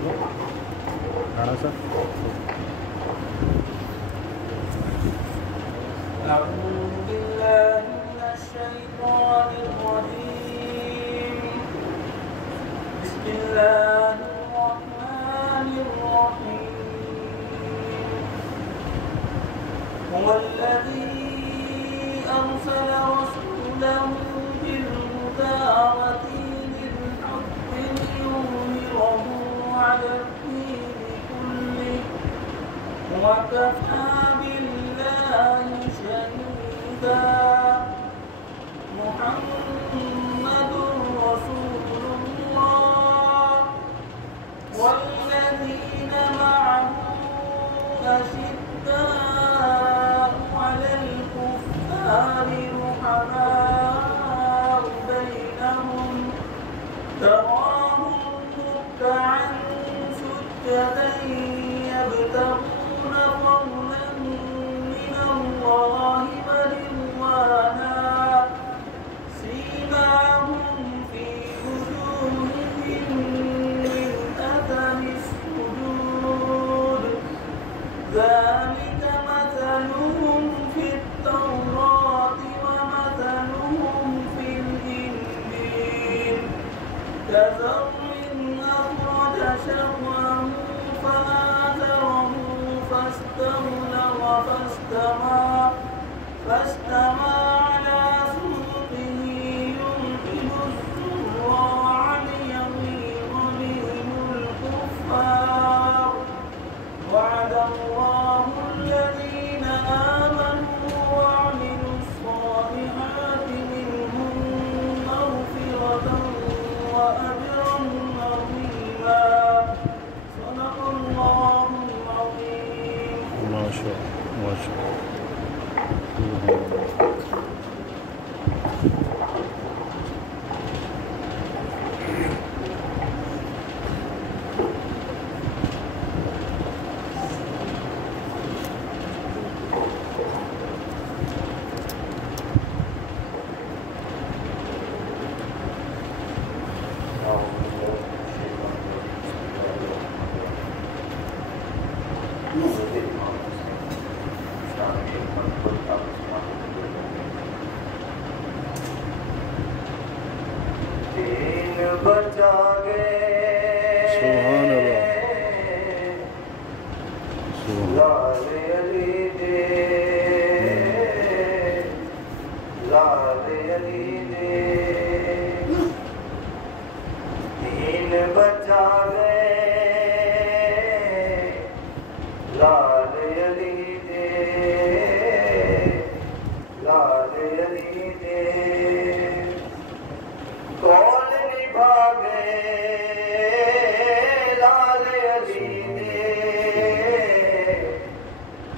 صاحب رانا صاحب أعوذ بالله من الشيطان الرجيم بسم الله الرحمن الرحيم هو الذي أرسل رسوله بالهدى ودين الحق ليظهره على الدين كله وكفى بالله شهيدا محمد رسول الله والذين معه أشداء على الكفار رحماء بينهم تراهم ركعا سجدا يبتغون فضلا من الله ورضوانا سيماهم في وجوههم من أثر السجود ذلك مثلهم في التوراة ومثلهم في الإنجيل كزرع أخرج شطأه فآزره فاستغلظ فاستوى على سوقه يعجب الزراع ليغيظ بهم الكفار وعد الله الذين آمنوا وعملوا الصالحات منهم مغفرة وأجرا عظيما صدق الله العظيم. ما شاء الله ما شاء الله. بچا گئے سبحان اللہ لال علی دے لال علی دے دین بچا گئے لال علی دے لال علی دے کون نبھا گئے لال علی دے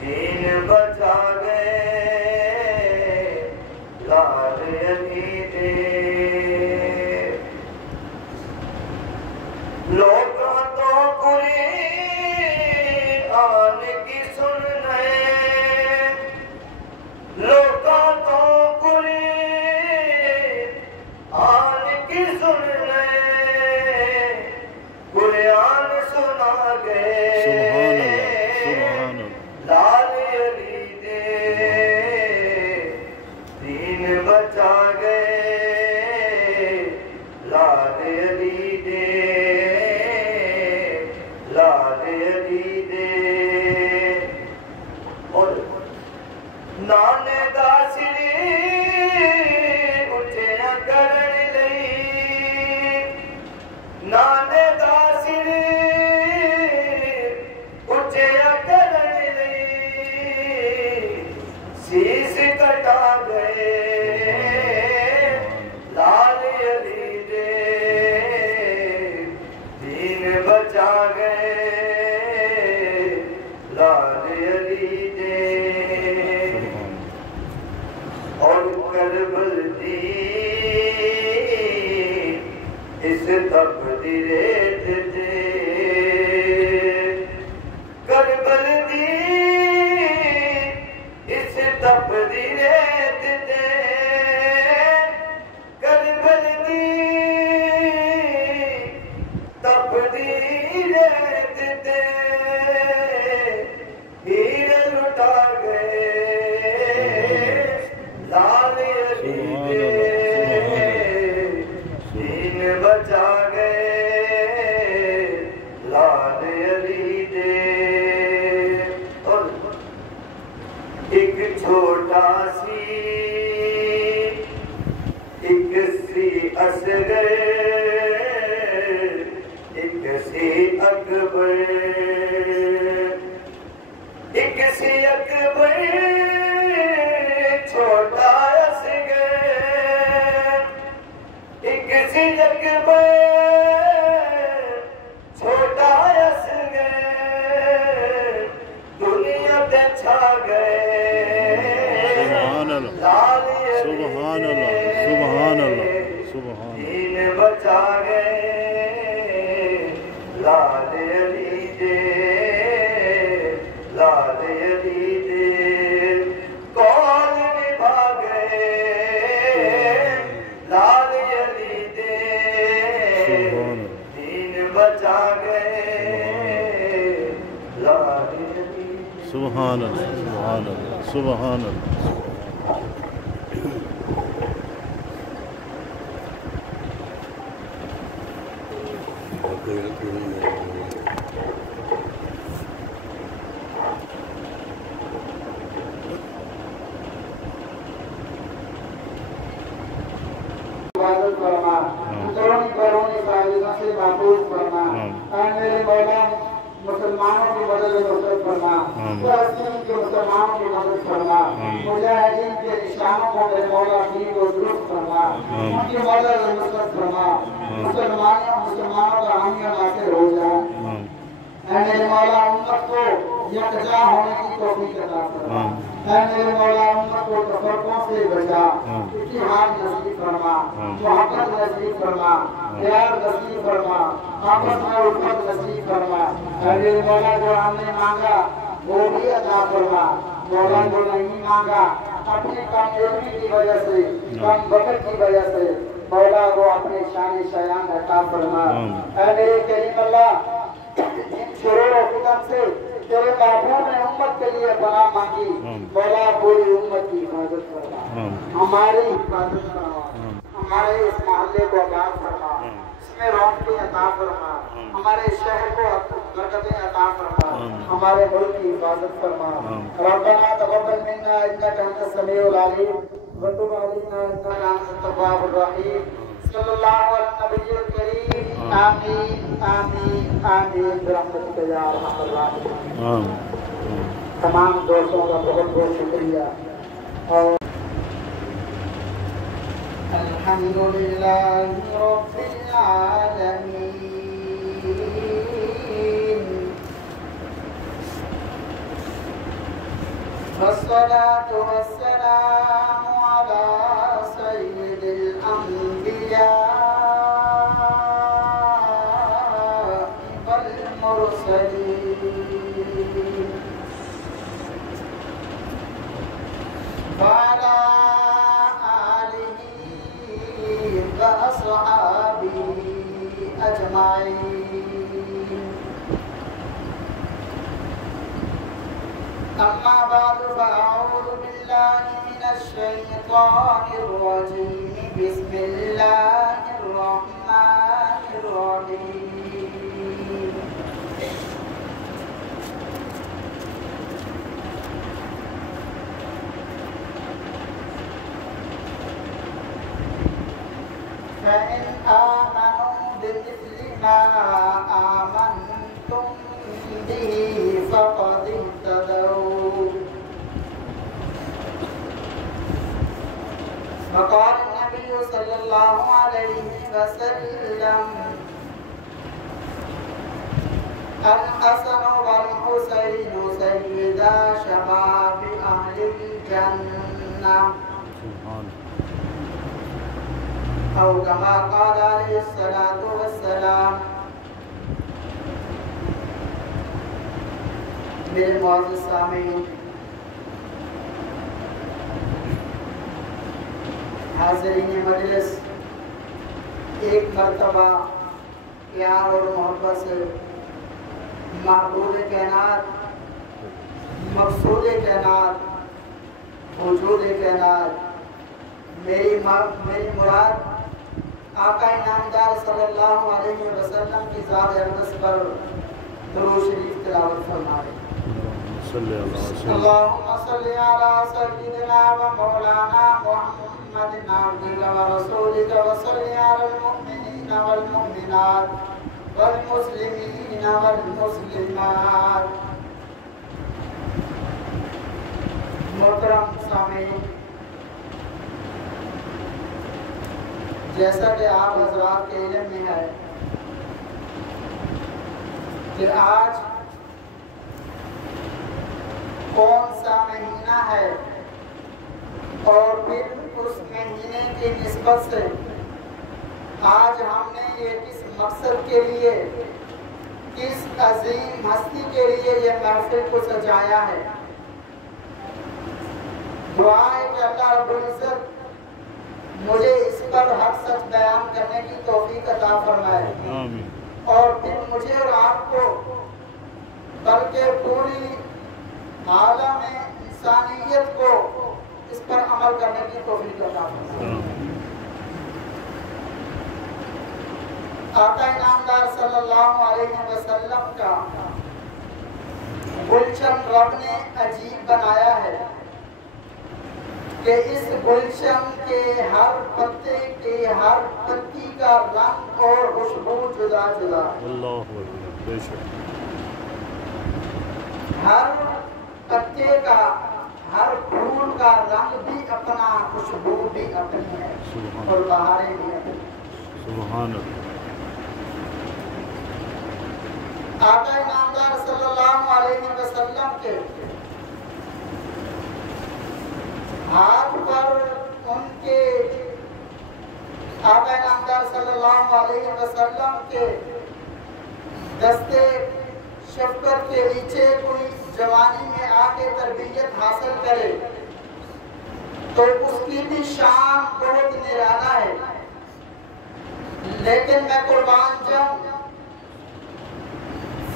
دین بچا گئے لال علی دے لوگوں تو قرآن کی سننے لوگوں تو قرآن کی سننے قرآن سنا گئے سبحان اللہ لال علی دے دین بچا گئے لال علی دے لال علی دے اور نانے دا سری اٹھیا کرن لئی نانے دا سری اٹھیا کرن لئی سیس کٹا گئے لال علی دے دین بچا گئے لال علی دے اور کربل دی اس تپتی ریت تے کربل دی اس تپتی ریت تے کربل دی تپتی ریت چھوٹا سی ایک سی اصغر ایک سی اکبر ایک سی اکبر چھوٹا اصغر ایک سی اکبر چھوٹا اصغر دنیا تے چھا گئے سبحان اللہ سبحان اللہ سبحان اللہ سبحان دین بچا گئے لال علی دے لال علی دے کون نبھا گئے لال علی دے دین بچا گئے لال علی سبحان اللہ سبحان اللہ سبحان اللہ عبادت فرما اندرونی بیرونی سازشوں سے محفوظ فرما اے میرے مولا مسلمانوں کی مدد و نصرت فرما فلسطین کے مسلمانوں کی مدد فرما مجاہدین کے نشانوں کو میرے مولا دین کو درست فرما ان کی مدد و نصرت فرما مسلمانوں کا حامی و ناصر ہو جا اے میرے مولا امت کو یکجا ہونے کی توفیق عطا فرما اے میرے مولا امت کو تفرقوں سے بچا اتحاد نصیب فرما محبت نصیب فرما پیار نصیب فرما آپس میں الفت نصیب فرما اے میرے مولا جو ہم نے مانگا وہ بھی عطا فرما مولا جو نہیں مانگا اپنی کامیابی کی وجہ سے کم وقت کی وجہ سے مولا وہ اپنے شان شایان عطا فرما اے میرے کریم اللہ جن شرور و فتن سے تیرے محبوب نے امت کے لیے پناہ مانگی مولا پوری امت کی حفاظت فرما ہماری حفاظت فرما ہمارے اس محلے کو آباد فرما اس میں روشنی عطا فرما ہمارے شہر کو برکتیں عطا فرما ہمارے ملک کی حفاظت فرما ربنا تقبل منا انك انت السميع العليم وتب علينا انك انت التواب الرحيم صلی اللہ علیہ نبی الکریم آمین آمین آمین برحمتک یا ارحم الراحمین تمام دوستوں کا بہت بہت شکریہ اور الحمدللہ رب العالمین والصلاة والسلام على سيد الأنبياء والمرسلين وعلى آله وأصحابه أجمعين أما بعد فأعوذ بالله من الشيطان الرجيم بسم الله الرحمن الرحيم فإن آمنوا بمثل ما آمنتم به فقد اهتدوا وقال النبي صلى الله عليه وسلم الحسن والحسين سيدا شباب أهل الجنة أو كما قال عليه الصلاة والسلام میرے معزز سامعین حاضرین مجلس ایک مرتبہ پیار اور محبت سے محبوب کائنات مقصود کائنات وجود کائنات میری مراد آقا نامدار صلی اللہ علیہ وسلم کی ذات اقدس پر درود شریف تلاوت فرمائے صلی اللہ علیہ وسلم اللهم صل على سيدنا ومولانا محمد عبدك ورسولك وصل على المؤمنين والمؤمنات والمسلمين والمسلمات. محترم سامعین، جیسا کہ آپ حضرات کے علم میں ہے کہ آج کون سا مہینہ ہے اور پھر اس مہینے کی نسبت سے آج ہم نے یہ کس مقصد کے لیے، کس عظیم ہستی کے لیے یہ محفل کو سجایا ہے. دعا ہے کہ اللہ رب العزت مجھے اس پر حق سچ بیان کرنے کی توفیق عطا فرمائے، آمین. اور پھر مجھے اور آپ کو بلکہ پوری عالم انسانیت کو اس پر عمل کرنے کی توفیق عطا فرمائے. آقا انعامدار صلی اللہ علیہ وسلم کا گلشن رب نے عجیب بنایا ہے کہ اس گلشن کے ہر پتے کے ہر پتی کا رنگ اور خوشبو جدا جدا. اللہ اکبر. بے شک. ہر پتے کا، ہر پھول کا رنگ بھی اپنا، خوشبو بھی اپنی ہے، اور بہاریں بھی اپنی. سبحان اللہ. آقا انعامدار صلی اللہ علیہ وسلم کے ہاتھ پر ان کے، آقا انعامدار صلی اللہ علیہ وسلم کے دستے شفقت کے نیچے کوئی جوانی میں آ کے تربیت حاصل کرے تو اس کی بھی شان بہت نرالا ہے. لیکن میں قربان جاؤں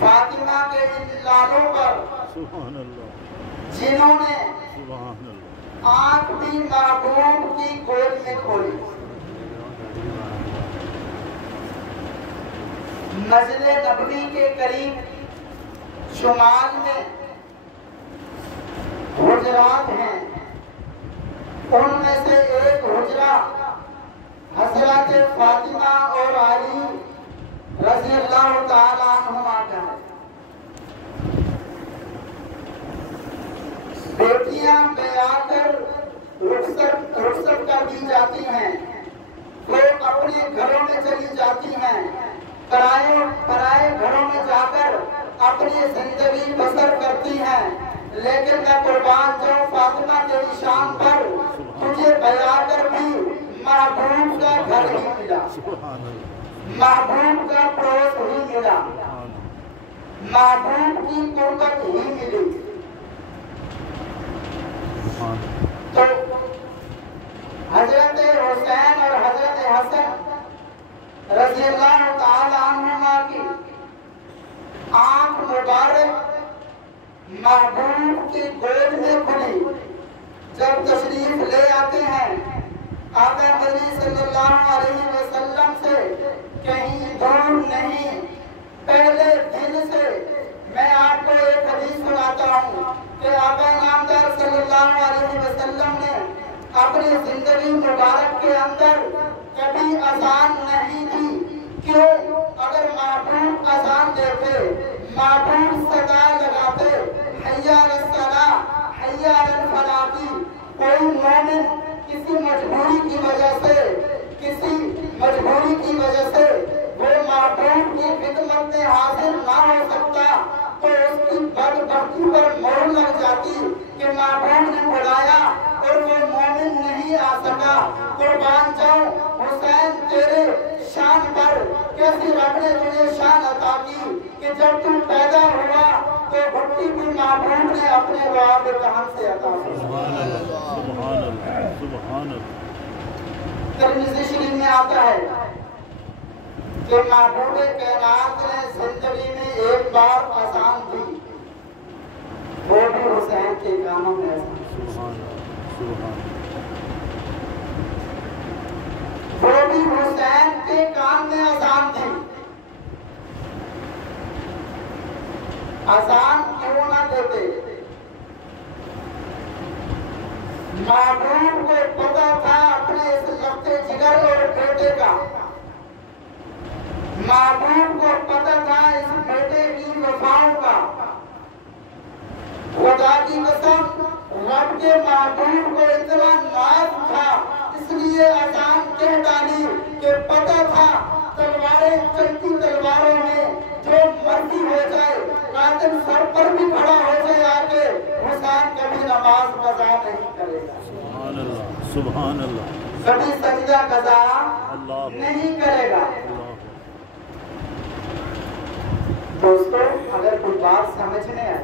فاطمہ کے ان لالوں پر سبحان اللہ. جنہوں نے سبحان اللہ. آنکھ بھی محبوب کی گود میں کھولی. مسجد نبوی کے قریب شمال میں حجرات ہیں، ان میں سے ایک حجرہ حضرت فاطمہ اور علی رضی اللہ تعالیٰ عنہما کا ہے. بیٹیاں بیاہ کر رخصت کر دی جاتی ہیں، وہ اپنے گھروں میں چلی جاتی ہیں، پرائے گھروں میں جا کر اپنی زندگی بسر کرتی ہیں. لیکن میں قربان جاؤں فاطمہ کے نشان پر تجھے بیاہ کر بھی محبوب کا گھر ہی ملا، محبوب کا پڑوس ہی ملا، محبوب کی قربت ہی ملی. تو حضرت حسین اور حضرت حسن رضی اللہ تعالی عنہما کی آنکھ مبارک محبوب کی گود میں کھلی. جب تشریف لے آتے ہیں آقا نبی صلی اللہ علیہ وسلم سے کہیں دور نہیں، پہلے دن سے میں آپ کو ایک حدیث سناتا ہوں کہ آقا انعامدار صلی اللہ علیہ وسلم نے اپنی زندگی مبارک کے اندر کبھی اذان نہیں دی. کیوں؟ اگر محبوب اذان دیتے، محبوب صدا لگاتے حی علی الصلاۃ حی علی الفلاح کی، کوئی مومن کسی مجبوری کی وجہ سے وہ محبوب کی خدمت میں حاضر نہ ہو سکتا تو اس کی بدبختی پر مہر لگ جاتی کہ محبوب نے بلایا اور وہ مومن نہیں آ سکا. قربان جاؤں حسین تیرے شان پر کیسی رب نے تجھے شان عطا کی کہ جب تو پیدا ہوا تو گھٹی بھی محبوب نے اپنے رواب کہاں سے عطا کی. سبحان اللہ. سبحان اللہ. سبحان اللہ. ترمذی شریف میں آتا ہے کہ محبوب کائنات نے زندگی میں ایک بار اذان دی، وہ بھی حسین کے کانوں میں اذان. سبحان اللہ. سبحان اللہ. وہ بھی حسین کے کان میں اذان دی. اذان کیوں نہ دیتے؟ معبود کو پتا تھا اپنے اس لفتے جگر اور بیٹے کا، معبود کو پتا تھا اس بیٹے کی وفاؤں کا۔ خدا کی قسم رب کے معبود کو اتنا ناز تھا، اس لیے اذان کہہ ڈالی کہ پتا تھا تلواریں چلتی تلواروں میں جو مرضی ہو جائے، قاتل سر پر بھی کھڑا ہو جائے آگے، حسین کبھی نماز قضا نہیں کرے گا، سبحان اللہ سبحان اللہ، کبھی سجدہ قضا نہیں کرے گا۔ دوستو اگر کوئی بات سمجھنے ہے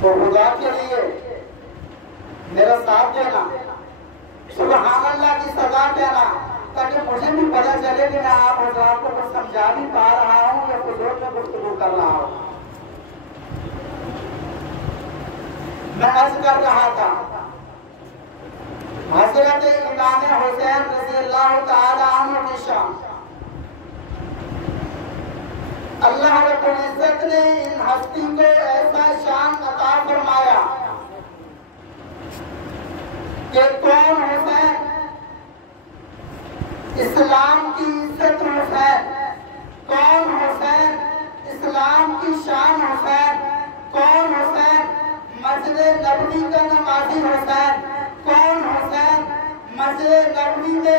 تو خدا کے لیے میرا ساتھ دینا، سبحان اللہ کی صدا کہنا، تاکہ مجھے بھی پتہ چلے کہ میں آپ حضرات کو کچھ سمجھا بھی پا رہا ہوں یا کچھ اور میں گفتگو کر رہا ہوں۔ میں عرض کر رہا تھا حضرت امام حسین رضی اللہ تعالی عنہ کی شان، اللہ رب العزت نے ان ہستی کو ایسا شان عطا فرمایا کہ کون حسین، اسلام کی عزت حسین، کون حسین، اسلام کی شان حسین، کون حسین، مسجد نبوی کا نمازی حسین، کون حسین، مسجد نبوی میں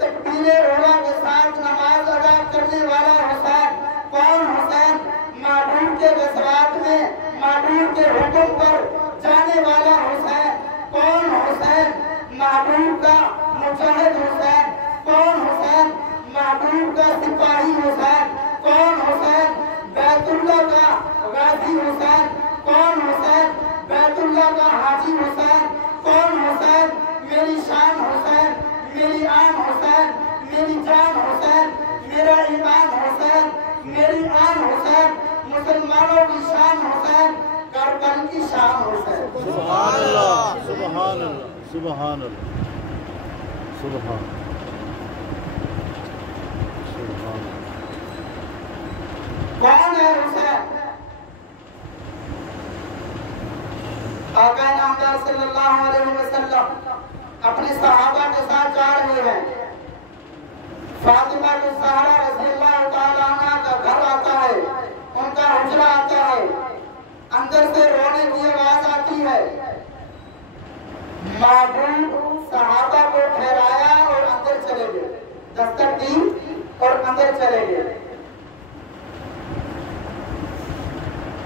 تکبیر اولیٰ کے ساتھ نماز ادا کرنے والا حسین، کون حسین، معبود کے غزوات میں معبود کے حکم پر جانے والا حسین، کون حسین، معبود کا مجاہد حسین، کون حسین، معبود کا سپاہی حسین، کون حسین، بیت اللہ کا غازی حسین، کون حسین، بیت اللہ کا حاجی حسین، کون حسین، میری شان حسین، میری آن حسین، میری جان حسین، میرا ایمان حسین، میری آن حسین، مسلمانوں کی شان حسین، کربل کی شان حسین۔ سبحان اللہ سبحان اللہ سبحان اللہ سبحان سبحان۔ کون ہے حسین؟ آقا نامدار صلی اللہ علیہ وسلم اپنے صحابہ کے ساتھ جا رہے ہیں، فاطمہ الزہرا رضی اللہ تعالیٰ عنہ کا گھر آتا ہے، ان کا حجرہ آتا ہے، اندر سے رونے کی آواز آتی ہے، معبود صحابہ کو ٹھہرایا اور اندر چلے گئے، دستک دی اور اندر چلے گئے۔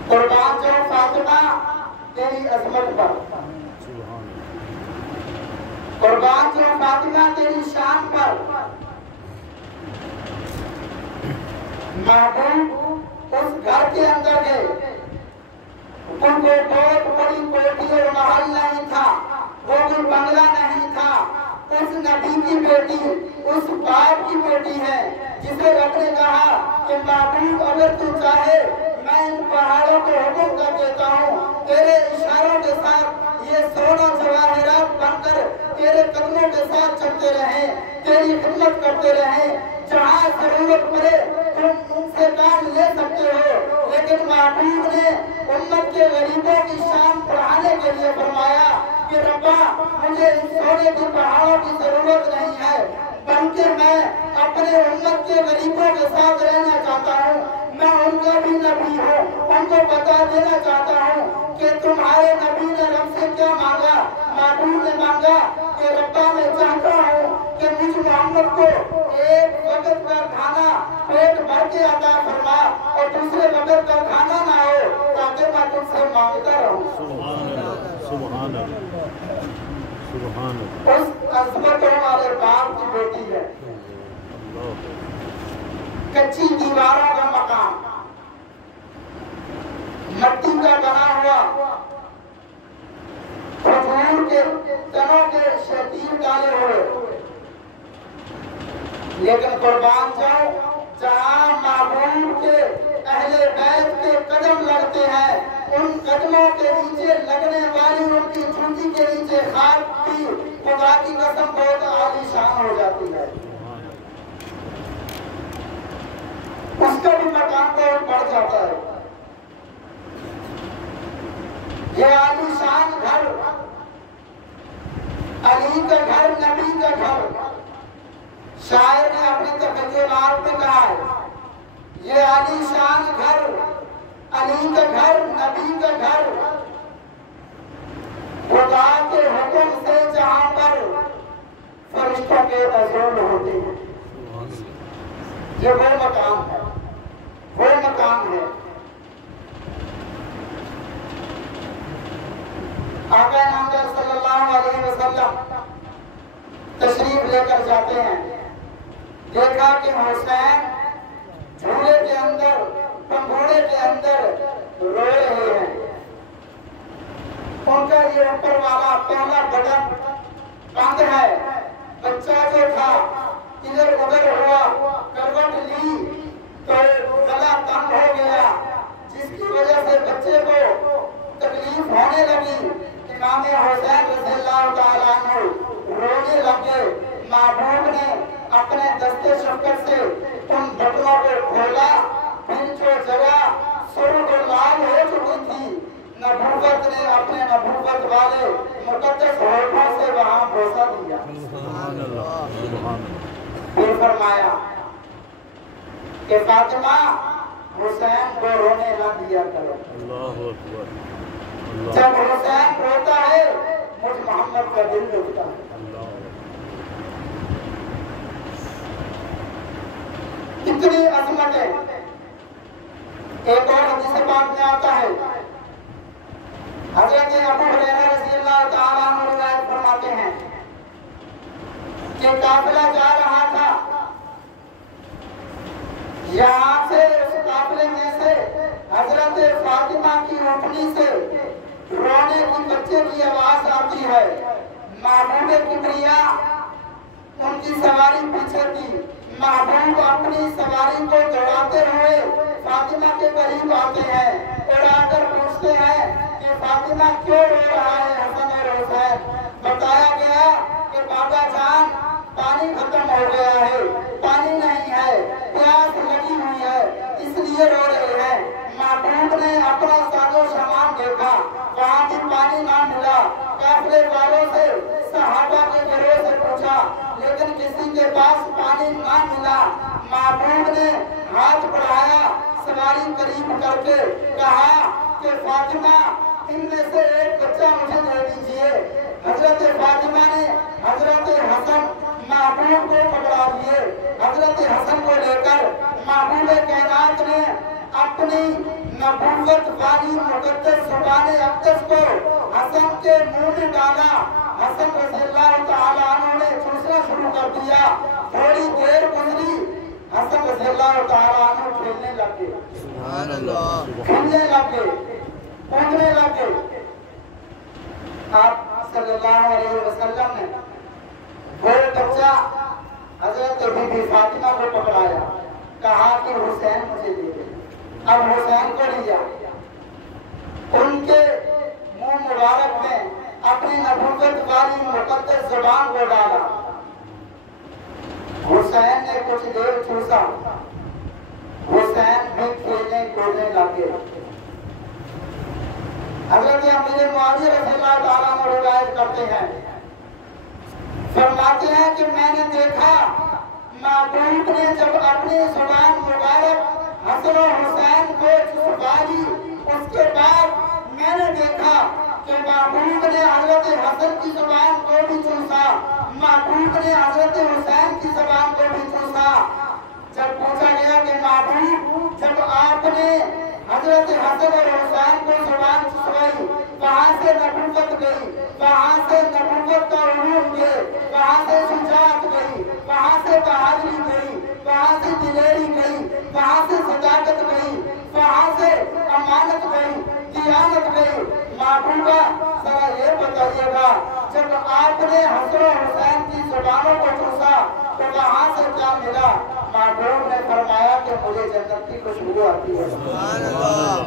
قربان جاؤ فاطمہ تیری عظمت پر، قربان جاؤ فاطمہ تیری شان پر۔ محبوب اس گھر کے اندر گئے، ان کو بہت بڑی کوٹھی اور محل نہیں تھا، وہ کوئی بنگلہ نہیں تھا، اس نبی کی بیٹی، اس باپ کی بیٹی ہے جسے رب نے کہا کہ محبوب اگر تو چاہے میں ان پہاڑوں کو حکم کر دیتا ہوں تیرے اشاروں کے ساتھ یہ سونا جواہرات بن کر تیرے قدموں کے ساتھ چلتے رہیں، تیری خدمت کرتے رہیں، جہاں ضرورت پڑے تم ان سے کام لے سکتے ہو۔ لیکن محبوب نے امت کے غریبوں کی شان بڑھانے کے لیے فرمایا کہ ربا مجھے ان سونے کی پہاڑوں کی ضرورت نہیں ہے، بلکہ میں اپنے امت کے غریبوں کے ساتھ رہنا چاہتا ہوں، میں ان کا بھی نبی ہوں، ان کو بتا دینا چاہتا ہوں کہ تمہارے نبی نے رب سے کیا مانگا۔ محبوب نے مانگا کہ ربا میں چاہتا ہوں کہ مجھ محمد کو ایک وقت کا کھانا پیٹ بھر کے عطا فرما اور دوسرے وقت کا کھانا نہ ہو، تاکہ میں تم سے مانگتا رہوں۔ سبحان اللہ سبحان اللہ سبحان اللہ۔ اس عظمتوں والے باپ کی بیٹی ہے، کچی دیواروں کا مکان، مٹی کا بنا ہوا، کھجور کے تنوں کے شتیر ڈالے ہوئے، لیکن قربان جاؤ جہاں محبوب کے اہل بیت کے قدم لگتے ہیں، ان قدموں کے نیچے لگنے والی ان کی جوتی کے نیچے خاک بھی خدا کی قسم بہت عالی شان ہو جاتی ہے، اس کا بھی مقام بہت بڑھ جاتا ہے۔ یہ عالی شان گھر علی کا گھر نبی کا گھر. شاعر نے اپنی تخیلات میں کہا ہے یہ علی شان گھر، علی کا گھر نبی کا گھر، خدا کے حکم سے جہاں پر فرشتوں کے نزول ہوتے ہیں. یہ وہ مقام ہے، وہ مقام ہے. آقا نامدار صلی اللہ علیہ وسلم تشریف لے کر جاتے ہیں. دیکھا کہ حسین جھولے کے اندر، پنگھوڑے کے اندر رو رہے ہیں. ان کا یہ اوپر والا پہلا بٹن بند ہے. بچہ جو تھا ادھر ادھر ہوا، کروٹ لی تو گلا تنگ ہو گیا، جس کی وجہ سے بچے کو تکلیف ہونے لگی. امام حسین رضی اللہ تعالیٰ عنہ رونے لگے. محبوب نے اپنے دستے شفقت سے ان بٹنوں کو کھولا. پھر جو جگہ سرخ اور لال ہو چکی تھی، نبوت نے اپنے نبوت والے مقدس ہونٹوں سے وہاں بوسہ دیا. پھر فرمایا کہ فاطمہ حسین کو رونے نہ دیا کرو. جب حسین روتا ہے مجھ محمد کا دل روتا ہے. اتنی عظمت ہے. ایک اور حدیث پاک میں آتا ہے، حضرت ابو ہریرہ رضی اللہ تعالیٰ عنہ روایت فرماتے ہیں کہ قافلہ جا رہا تھا. یہاں سے اس قافلے میں سے حضرت فاطمہ کی اونٹنی سے رونے کی بچے کی آواز آتی ہے. محبوب کبریا ان کی سواری پیچھے تھی. محبوب اپنی سواری کو دوڑاتے ہوئے فاطمہ کے قریب آتے ہیں اور آ کر پوچھتے ہیں کہ فاطمہ کیوں رو رہا ہے حسن اور حسین؟ بتایا گیا کہ بابا جان پانی ختم ہو گیا ہے، پانی نہیں ہے، پیاس لگی ہوئی ہے، اس لیے رو رہے ہیں. محبوب نے اپنا ساز و سامان دیکھا، وہاں بھی پانی نہ ملا. قافلے والوں سے، صحابہ کے گھروں سے پوچھا لیکن کسی کے پاس پانی نہ ملا. محبوب نے ہاتھ بڑھایا، سواری قریب کر کے کہا کہ فاطمہ ان میں سے ایک بچہ مجھے دے دیجئے. حضرت فاطمہ نے حضرت حسن محبوب کو پکڑا دیے. حضرت حسن کو لے کر محبوب کائنات نے اپنی نبوت والی مقدس زبان اقدس کو حسن کے منہ میں ڈالا. حسن رضی اللہ تعالیٰ عنہ نے چوسنا شروع کر دیا. تھوڑی دیر گزری، حسن رضی اللہ تعالیٰ عنہ کھیلنے لگے، کھیلنے لگے، کودنے لگے. آپ صلی اللہ علیہ وسلم نے وہ بچہ حضرت بی بی فاطمہ کو پکڑایا، کہا کہ حسین مجھے دے دے. اب حسین کو لیا، ان کے منہ مبارک میں اپنی نبوت والی مقدس زبان کو ڈالا. حسین نے کچھ دیر چوسا، حسین بھی کھیلنے کودنے لگے. حضرت امیر معاویہ رضی اللہ تعالیٰ عنہ روایت کرتے ہیں، فرماتے ہیں کہ میں نے دیکھا محبوب نے جب اپنی زبان مبارک حسن و حسین کو چسپا لی، اس کے بعد میں نے دیکھا کہ محبوب نے حضرت حسن کی زبان کو بھی چوسا، محبوب نے حضرت حسین کی زبان کو بھی چوسا. جب پوچھا گیا کہ محبوب جب آپ نے حضرت حسن اور حسین کو زبان چسوائی کہاں سے نبوت گئی، کہاں سے نبوت کا علوم گئے، کہاں سے شجاعت گئی، کہاں سے بہادری گئی، کہاں سے دلیری گئی، کہاں سے صداقت گئی، کہاں سے امانت گئی، دیانت گئی. محبوبہ ذرا یہ بتائیے گا جب آپ نے حسن و حسین کی زبانوں کو چوسا تو کہاں سے کیا ملا؟ محبوب نے فرمایا کہ مجھے جنت کی خوشبو آتی ہے. سبحان اللہ،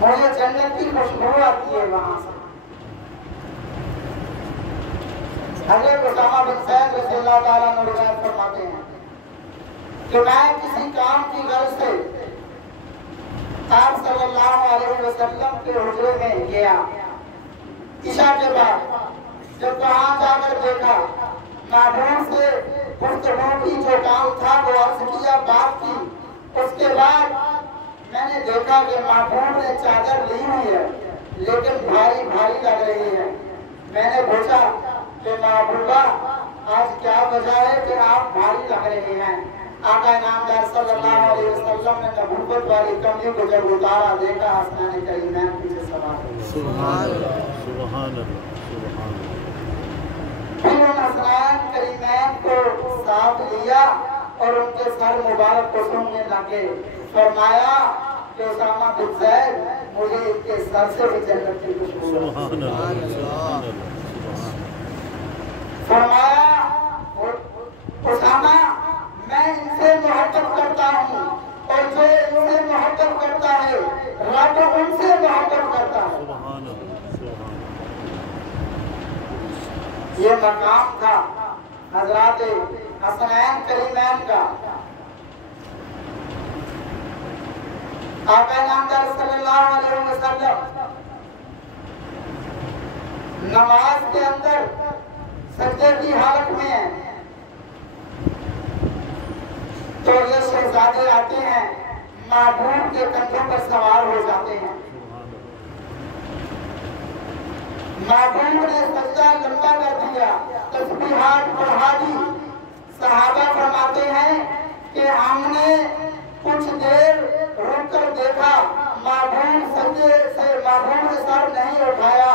مجھے جنت کی خوشبو آتی ہے وہاں سے. حضرت اسامہ بن زید رضی اللہ تعالیٰ عنہ روایت فرماتے ہیں کہ میں کسی کام کی غرض سے آپ صلی اللہ علیہ وسلم کے حجرے میں گیا عشاء کے بعد، جب وہاں جا کر دیکھا معبود سے گفتگو کی، جو کام تھا وہ عرض کیا، بات کی۔ اس کے بعد میں نے دیکھا کہ معبود نے چادر لی ہوئی ہے لیکن بھاری بھاری لگ رہی ہے۔ میں نے پوچھا کہ محبوبہ آج کیا وجہ ہے کہ آپ بھاری لگ رہے ہیں؟ آقا نامدار صلی اللہ علیہ وسلم نے نبوت والی کملی کو جب اتارا، دیکھا حسنین کریمین پیچھے سوار ہے۔ سبحان اللہ، سبحان اللہ، سبحان اللہ۔ پھر ان حسنین کریمین کو ساتھ لیا اور ان کے سر مبارک کو سننے لگے۔ فرمایا کہ اسامہ بن زید، مجھے ان کے سر سے بھی جنت کی خوشبو ہے۔ سبحان اللہ، سبحان اللہ۔ فرمایا اسامہ، میں ان سے محبت کرتا ہوں اور جو ان سے محبت کرتا ہے رب ان سے محبت کرتا ہے۔ سبحان اللہ، سبحان یہ مقام تھا حضرات حسنین کریمین کا۔ آقا نامدار صلی اللہ علیہ وسلم نماز کے اندر سجدے کی حالت میں ہیں تو یہ شہزادے آتے ہیں، معبود کے کندھوں پر سوار ہو جاتے ہیں۔ معبود نے سجدہ لمبا کر دیا، تسبیحات پڑھا دی۔ صحابہ فرماتے ہیں کہ ہم نے کچھ دیر رک کر دیکھا، معبود سجدے سے معبود نے سر نہیں اٹھایا،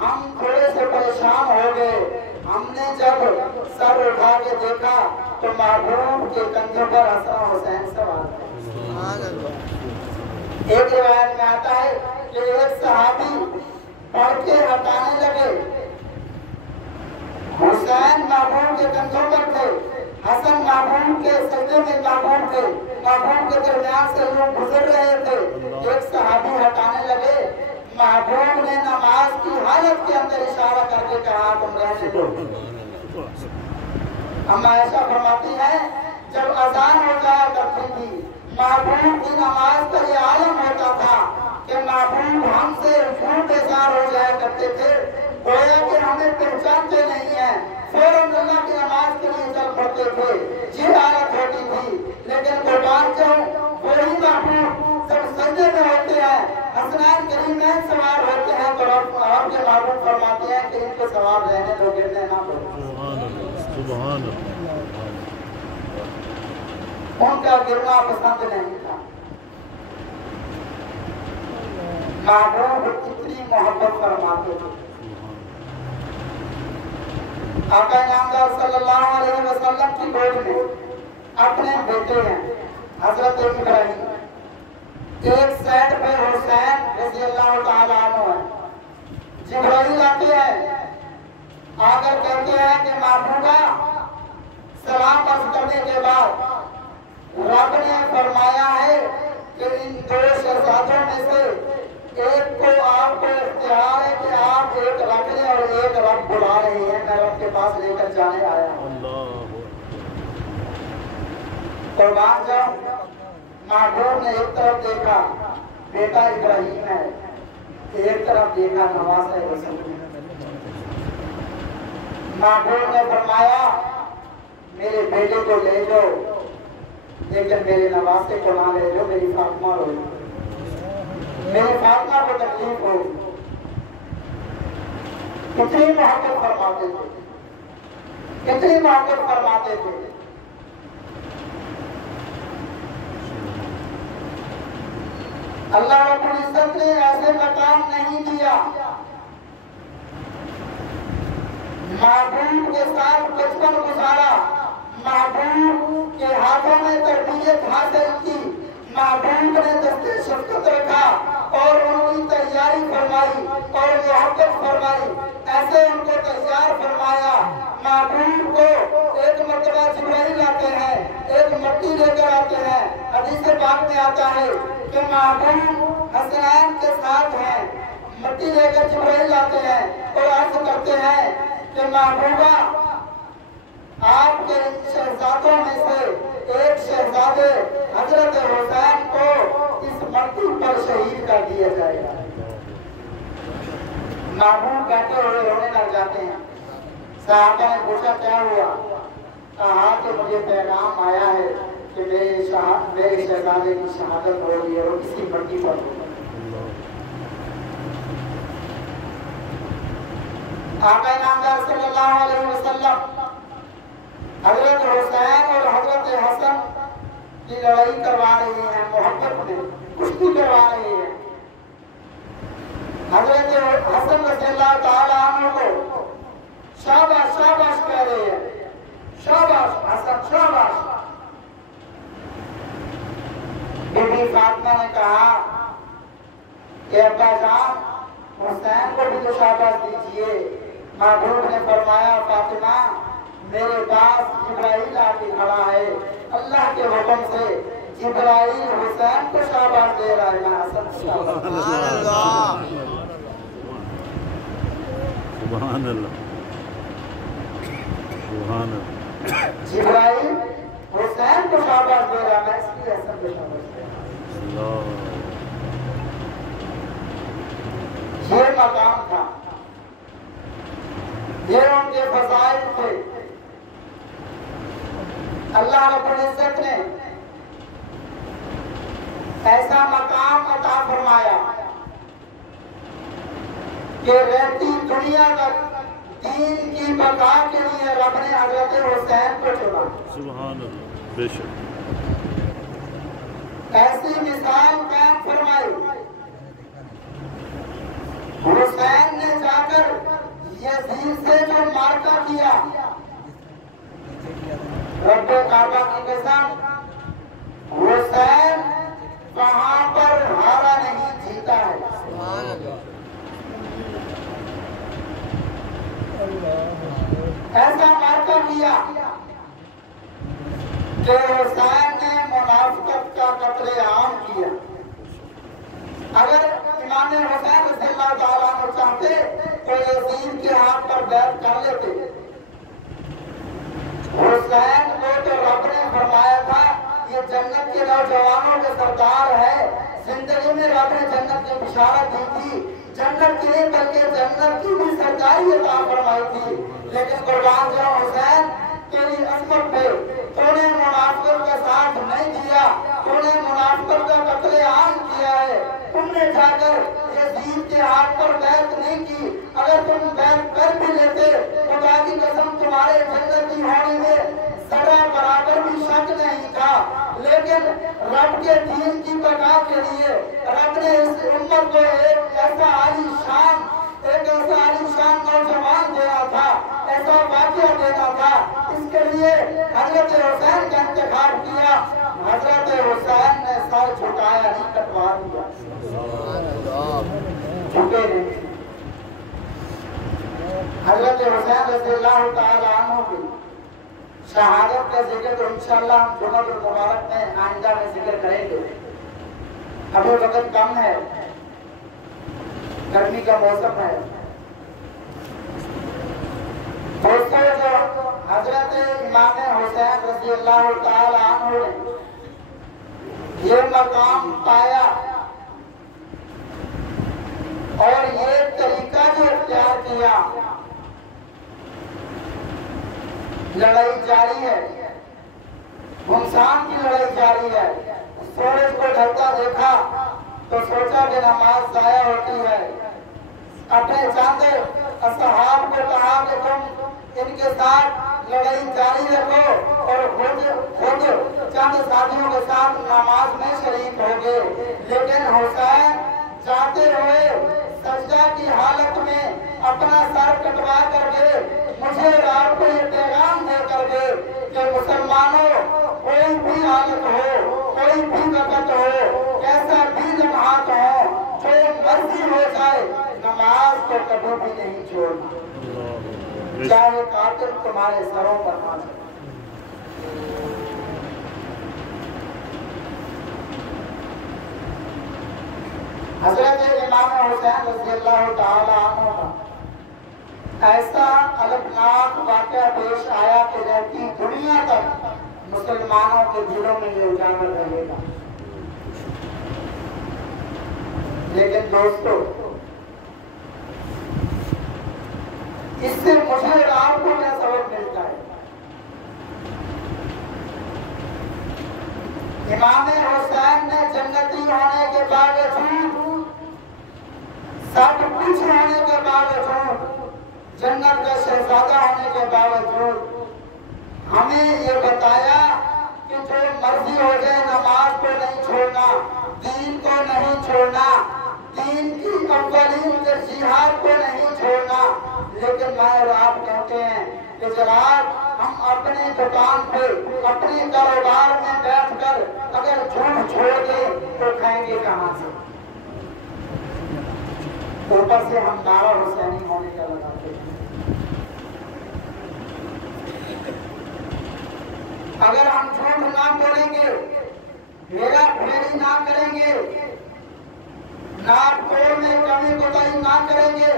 ہم تھوڑے سے پریشان ہو گئے۔ ہم نے جب سر اٹھا کے دیکھا تو معبود کے کندھوں پر حسن حسین سوار تھے۔ ایک روایت میں آتا ہے کہ ایک صحابی پڑھ کے ہٹانے لگے، حسین معبود کے کندھوں پر تھے، حسن معبود کے سجدے میں معبود تھے، معبود کے درمیان سے لوگ گزر رہے تھے۔ ایک صحابی ہٹانے لگے، محبوب نے نماز کی حالت کے اندر اشارہ کر کے کہا تم رہنے دو۔ ہم عائشہ فرماتی ہیں جب اذان ہو جایا کرتی تھی، محبوب کی نماز کا یہ عالم ہوتا تھا کہ محبوب ہم سے کیوں بیزار ہو جایا کرتے تھے، گویا کہ ہمیں پہچانتے نہیں ہیں، فوراً اللہ کی نماز کے لیے چل پڑتے تھے۔ یہ حالت ہوتی تھی، لیکن قربان جاؤں وہی محبوب جب سجدے میں ہوتے ہیں، حسنین کریمین سوار ہوتے ہیں تو آپ کے محبوب فرماتے ہیں کہ ان کو سوار رہنے دو، گرنے نہ دو۔ سبحان اللہ، سبحان اللہ۔ ان کا گرنا پسند نہیں تھا۔ محبوب کتنی محبت فرماتے تھے۔ آقا نامدار صلی اللہ علیہ وسلم کی گود میں اپنے بیٹے ہیں حضرت ابراہیم، ایک سائڈ پہ حسین رضی اللہ تعالیٰ عنہ ہے۔ جبرائیل آتے ہیں، آ کر کہتے ہیں کہ محبوبہ سلام عرض کرنے کے بعد رب نے فرمایا ہے کہ ان دو شہزادوں میں سے ایک کو آپ کو اختیار ہے کہ آپ ایک رکھ لیں اور ایک رب بلا رہے ہیں، میں رب کے پاس لے کر جانے آیا ہوں۔ قربان جاؤ، محبوب نے ایک طرف دیکھا بیٹا ابراہیم ہے، ایک طرف دیکھا نواز رسول۔ محبوب نے فرمایا میرے بیٹے کو لے جاؤ لیکن میرے نواسے کو نہ لے جاؤ، میری فاطمہ رو، میری فاطمہ کو تکلیف ہو۔ کتنی محبت فرماتے تھے، کتنی محبت فرماتے تھے۔ اللہ رب العزت نے ایسے مقام نہیں دیا۔ محبوب کے ساتھ بچپن گزارا، محبوب کے ہاتھوں میں تربیت حاصل کی، محبوب نے دستے شفقت رکھا اور ان کی تیاری فرمائی اور محبت فرمائی، ایسے ان کو تیار فرمایا۔ محبوب کو ایک مرتبہ جبرائیل آتے ہیں، ایک مٹی لے کر آتے ہیں، حدیث پاک میں آتا ہے کہ محبوب حسنین کے ساتھ ہیں، مٹی لے کر جبرائیل آتے ہیں اور عرض کرتے ہیں کہ محبوبہ آپ کے شہزادوں میں سے ایک شہزادے حضرت حسین کو اس مٹی وقت پر شہید کر دیا جائے گا۔ معمول بیٹھے ہوئے رونے لگ جاتے ہیں۔ صحابہ نے پوچھا کیا ہوا؟ کہا کہ مجھے پیغام آیا ہے کہ میرے شہزادے کی شہادت ہو گئی ہے اور کسی مٹی پر ہو گئی۔ آقا نامدار صلی اللہ علیہ وسلم حضرت حسین اور حضرت حسن کی لڑائی کروا رہے ہیں، محبت میں کشتی کروا رہے ہیں۔ حضرت حسن رضی اللہ تعالیٰ عنہ کو شاباش شاباش کہہ رہے ہیں، شاباش حسن شاباش۔ بی بی فاطمہ نے کہا کہ ابا جان حسین کو بھی تو شاباش دیجئے۔ محبوب نے فرمایا فاطمہ میرے پاس جبرائیل آ کے کھڑا ہے، اللہ کے حکم سے جبرائیل حسین کو شاباش دے رہا ہے، میں حسن کو شاباش دے رہا ہوں۔ سبحان اللہ سبحان اللہ۔ جبرائیل حسین کو شاباش دے رہا، میں اس لیے حسن کو شاباش دے رہا ہوں۔ یہ مقام تھا، یہ ان کے فضائل تھے۔ اللہ رب العزت نے ایسا مقام عطا فرمایا کہ رہتی دنیا تک دین کی بقا کے لیے رب نے حضرت حسین کو چنا۔ سبحان اللہ بے شک۔ ایسی مثال قائم فرمائی، حسین نے جا کر یزید سے جو مارکا کیا، رب کعبہ کی قسم حسین وہاں پر ہارا نہیں جیتا ہے۔ ایسا مارکا کیا کہ حسین نے منافقت کا قتل عام کیا۔ اگر امام حسین رضی اللہ تعالیٰ عنہ چاہتے تو یزید کے ہاتھ پر بیعت کر لیتے۔ حسین کو تو رب نے فرمایا تھا یہ جنت کے نوجوانوں کے سردار ہے، زندگی میں رب نے جنت کی بشارت دی تھی، جنت کی نہیں بلکہ جنت کی بھی سرکاری عطا فرمائی تھی، لیکن قربان جاؤ حسین تیری عظمت پہ تو نے منافقت کا ساتھ نہیں دیا، تو نے منافقت کا قتل عام کیا ہے، تم نے جا کر یزید کے ہاتھ پر بیعت نہیں کی۔ اگر تم بیعت کر بھی لیتے خدا کی قسم تمہارے جنت کی ہونے میں ذرا برابر بھی شک نہیں تھا، لیکن رب کے دین کی بقا کے لیے رب نے اس امت کو ایک ایسا عالی شان نوجوان دینا تھا، ایسا واقعہ دینا تھا، اس کے لیے حضرت حسین کا انتخاب کیا۔ حضرت حسین نے سر جھکایا نہیں، کٹوا دیا، جھکے نہیں۔ حضرت حسین رضی اللہ تعالیٰ عنہ کی شہادت کا ذکر تو انشاءاللہ ہم جمعہ المبارک میں آئندہ میں ذکر کریں گے، ابھی وقت کم ہے، گرمی کا موسم ہے۔ دوستوں جو حضرت امام حسین رضی اللہ تعالیٰ عنہ نے یہ مقام پایا اور یہ طریقہ جو اختیار کیا، لڑائی جاری ہے، گمسان کی لڑائی جاری ہے۔ سورج کو ڈھلتا دیکھا تو سوچا کہ نماز ضائع ہوتی ہے، اپنے چاند اصحاب کو کہا کہ تم ان کے ساتھ لڑائی جاری رکھو، اور خود چند ساتھیوں کے ساتھ نماز میں شریک ہو گئے۔ لیکن حسین جاتے ہوئے سجدہ کی حالت میں اپنا سر کٹوا کر گئے، مجھے رات کو یہ پیغام دے کر گئے کہ مسلمانوں کوئی بھی حالت ہو، کوئی بھی وقت ہو، کیسا بھی لمحات ہو، جو مرضی ہو جائے، نماز کو کبھی بھی نہیں چھوڑنا، چاہے قاتل تمہارے سروں پر آ جائے۔ حضرت امام حسین رضی اللہ تعالی عنہ کا ایسا الگناک واقعہ پیش آیا کہ رہتی دنیا تک مسلمانوں کے دلوں میں یہ اجاگر رہے گا۔ لیکن دوستو اس سے مجھے اور آپ کو کیا سبق ملتا ہے؟ امام حسین نے جنتی ہونے کے باوجود، سب کچھ ہونے کے باوجود، جنت کا شہزادہ ہونے کے باوجود ہمیں یہ بتایا کہ جو مرضی ہو جائے نماز کو نہیں چھوڑنا، دین کو نہیں چھوڑنا، دین کی اولین ترجیحات کو نہیں چھوڑنا۔ لیکن میں اور آپ کہتے ہیں کہ جناب ہم اپنی دکان پہ اپنے کاروبار میں بیٹھ کر اگر جھوٹ چھوڑ دیں تو کھائیں گے کہاں سے؟ اوپر سے ہم نعرہ حسینی ہونے کا لگاتے ہیں۔ اگر ہم جھوٹ نہ بولیں گے، ہیرا پھیری نہ کریں گے، ناپ توڑ میں کمی کوتاہی نہ کریں گے،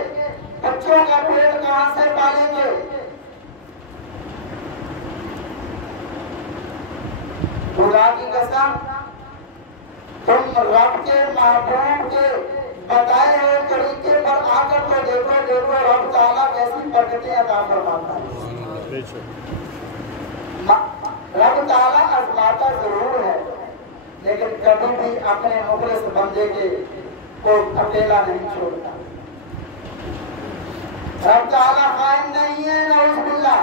بچوں کا پیٹ کہاں سے پالیں گے؟ خدا کی قسم تم رب کے محبوب کے بتائے ہوئے طریقے پر آ کر تو دیکھو رب تعالیٰ کیسی برکتیں عطا فرماتا ہے۔ رب تعالیٰ آزماتا ضرور ہے لیکن کبھی بھی اپنے مخلص بندے کو اکیلا نہیں چھوڑتا۔ رب تعالیٰ قائم نہیں ہے، نعوذ باللہ۔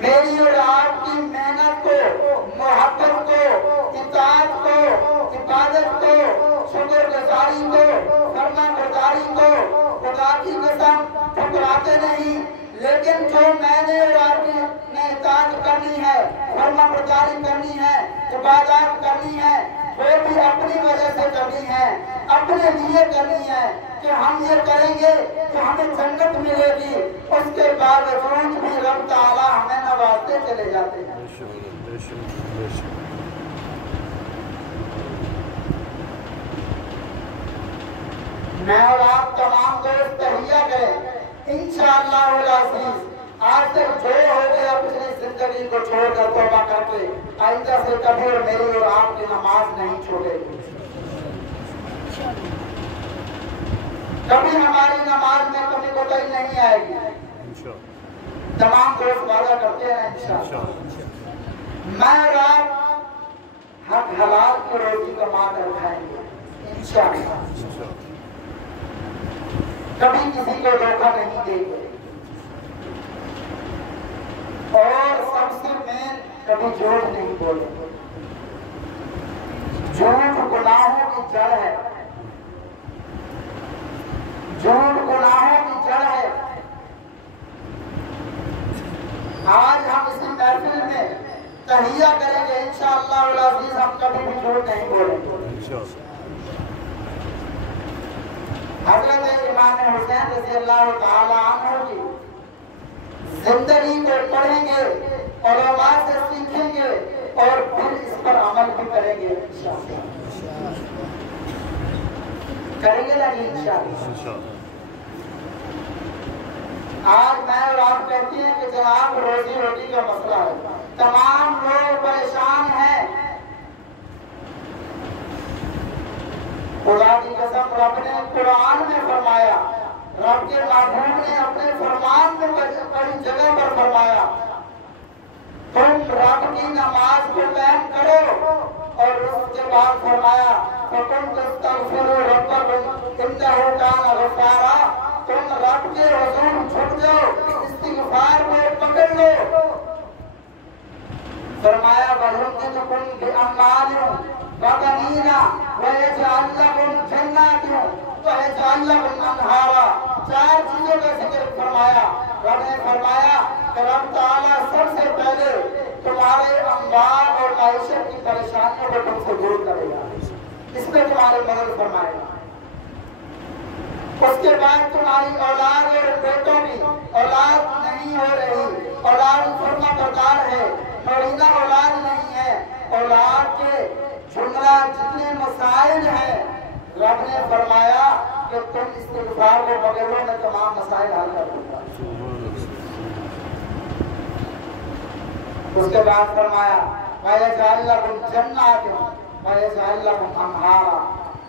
میری اور آپ کی محنت کو، محبت کو، اطاعت کو، عبادت کو، شکر گزاری کو، فرما برداری کو خدا کی قسم ٹھکراتے نہیں، لیکن جو میں نے اور آپ نے اطاعت کرنی ہے، فرما برداری کرنی ہے، عبادات کرنی ہے، وہ بھی اپنی وجہ سے کرنی ہے، اپنے لیے کرنی ہے کہ ہم یہ کریں گے تو ہمیں جنت ملے گی۔ اس کے باوجود بھی رب تعالیٰ ہمیں نوازتے چلے جاتے ہیں۔ میں اور آپ تمام دوست تہیہ کریں انشاءاللہ العزیز آج تک جو ہو گیا اپنی زندگی کو چھوڑ کر توبہ کر کے آئندہ سے کبھی اور میری اور آپ کی نماز نہیں چھوڑے گی، کبھی ہماری نماز میں کمی کوتاہی نہیں آئے گی۔ تمام دوست وعدہ کرتے ہیں انشاءاللہ میں اور آپ حق حلال کی روٹی کما کر کھائیں گے انشاءاللہ، کبھی کسی کو دھوکہ نہیں دیں گے، اور سب سے مین کبھی جھوٹ نہیں بولیں گے۔ جھوٹ گناہوں کی جڑ ہے، جھوٹ گناہوں کی جڑ ہے۔ آج ہم اسی محفل میں تہیہ کریں گے انشاءاللہ العزیز ہم کبھی بھی جھوٹ نہیں بولیں گے۔ حضرت امام حسین رضی اللہ تعالی عنہ کی زندگی کو پڑھیں گے، علماء سے سیکھیں گے اور پھر اس پر عمل بھی کریں گے انشاءاللہ۔ کریں گے نہیں انشاءاللہ۔ آج میں اور آپ کہتے ہیں کہ جناب روزی روٹی کا مسئلہ ہے، تمام لوگ پریشان ہیں۔ خدا کی قسم رب نے قرآن میں فرمایا، رب کے محبوب نے اپنے فرمان میں بڑی جگہ پر فرمایا تم رب کی نماز کو قائم کرو، اور اس کے بعد فرمایا فَقُمْ تَسْتَغْفِرُوا رَبَّكُمْ إِنَّهُ كَانَ غَفَّارًا، تم رب کے حضور جھک جاؤ، استغفار کو پکڑ لو۔ فرمایا وَيُمْدِدْكُمْ بِأَمْوَالٍ وَبَنِينَ وَيَجْعَلْ لَكُمْ جَنَّاتٍ وَيَجْعَلْ لَكُمْ أَنْهَارًا۔ چار چیزوں کا ذکر فرمایا۔ رب نے فرمایا کہ رب تعالیٰ سب سے پہلے تمہارے اموال اور معیشت کی پریشانیوں کو تم سے دور کرے گا، اس میں تمہاری مدد فرمائے گا۔ اس کے بعد تمہاری اولاد اور بیٹوں کی اولاد نہیں ہو رہی، اولاد فرما بردار ہے، نورینہ اولاد نہیں ہے، اولاد کے جملہ جتنے مسائل ہیں رب نے فرمایا کہ تم استغفار کو پکڑ لو، میں تمام مسائل حل کر دوں گا۔ اس کے بعد فرمایا وَيَجْعَلْ لَكُمْ جَنَّاتٍ وَيَجْعَلْ لَكُمْ أَنْهَارًا،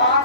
5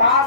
5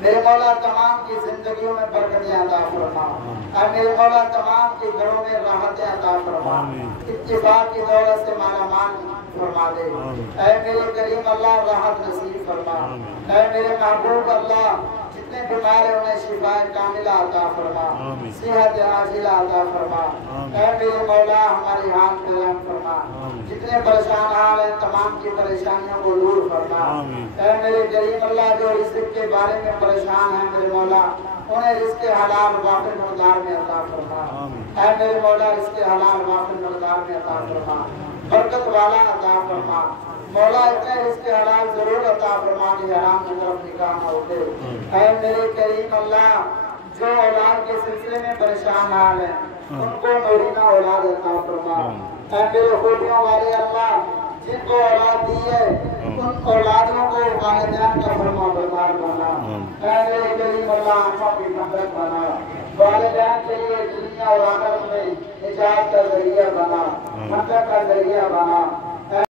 میرے مولا تمام کی زندگیوں میں برکتیں عطا فرما، اے میرے مولا تمام کے گھروں میں راحتیں عطا فرما، اتفاق کی دولت سے مالا مال فرما دے، اے میرے کریم اللہ راحت نصیب فرما، اے میرے محبوب اللہ جتنے بیمار ہیں انہیں شفا کاملہ عطا فرما، صحت عاجلہ عطا فرما، اے میرے مولا ہماری حال پہ رحم فرما، جتنے پریشان حال ہیں تمام کی پریشانیوں کو دور فرما، اے میرے کریم اللہ جو رزق کے بارے میں پریشان ہیں میرے مولا انہیں رزق حلال وافر مقدار میں عطا فرما، اے میرے مولا رزق حلال وافر مقدار میں عطا فرما، برکت والا عطا فرما، مولا اتنے رزق حلال ضرور عطا فرما کہ حرام کی طرف نگاہ نہ اٹھے، اے میرے کریم اللہ جو اولاد کے سلسلے میں پریشان حال ہیں ان کو نورینہ اولاد عطا فرما، اے میرے خوبیوں والے اللہ جن کو اولاد دی ہے ان اولادوں کو والدین کا فرما بردار بنا، اے میرے کریم اللہ آنکھوں کی ٹھنڈک بنا، والدین کے لیے دنیا اور آخرت میں نجات کا ذریعہ بنا، مدد کا ذریعہ بنا،